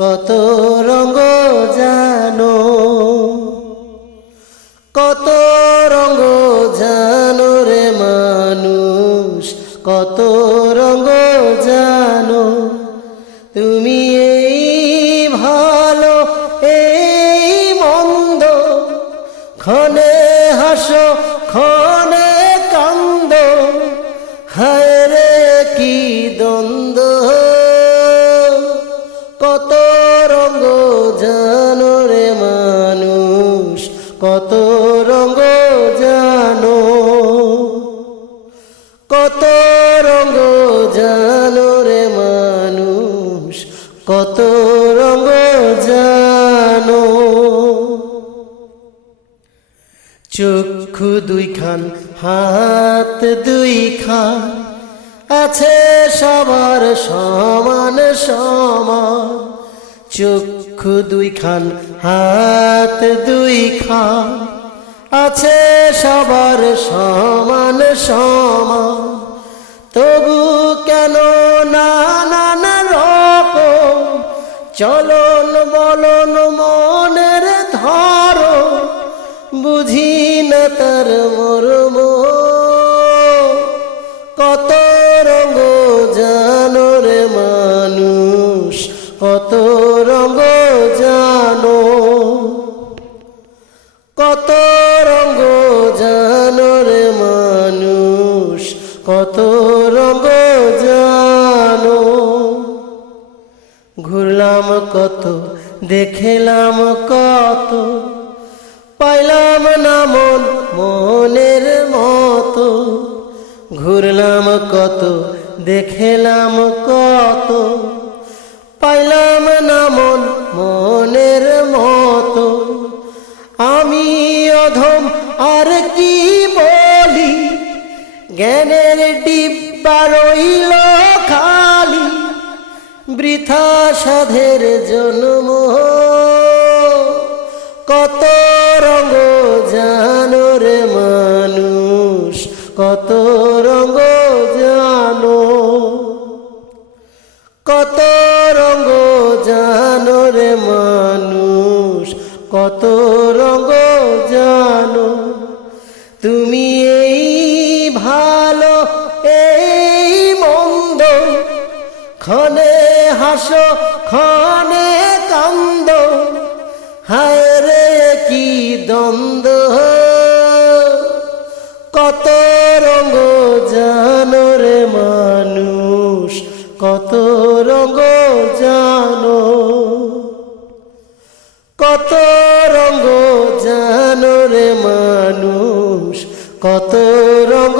কত রঙ জানো, কত রঙ জানো রে মানুষ, কত রঙ জানো। তুমি এই ভালো এই মন্দ, ক্ষণে হাসো ক্ষণে কান্দ, হায় রে কি দ্বন্দ্ব। কত রঙ জানো রে মানুষ, কত রঙ জানো, কত রঙ জানো রে মানুষ, কত রঙ জানো। চক্ষু দুইখান হাত দুইখান, আছে সবার সমান সমান। চক্ষু দুইখান হাত দুইখান, আছে সবার সমান সমান। তবু কেন নানান রকম চলন বলন মনের ধরো, বুঝি না তার মর্ম। কত রঙ জানো রে মানুষ, কত রঙ জানো, কত রঙ জানো রে মানুষ, কত রঙ জানো। ঘুরলাম কত দেখলাম কত, পাইলাম না মন মনের মতো। ঘুরলাম কত দেখলাম কত, পাইলাম না মন মনের মতো। আমি অধম আর কি বলি, জ্ঞানের ডিব্বা রইল খালি, বৃথা সাধের জন্ম। কত রঙ জানো রে মানুষ, কত রঙ জানো, কত রঙ জানো রে মানুষ, কত রঙ জানো। তুমি এই ভালো এই মন্দ, ক্ষণে হাসো ক্ষণে কান্দ, হায় রে কি দ্বন্দ্ব। কত রঙ জানো রে মানুষ, কত রঙ জানো, কত রঙ জানো রে মানুষ, কত রঙ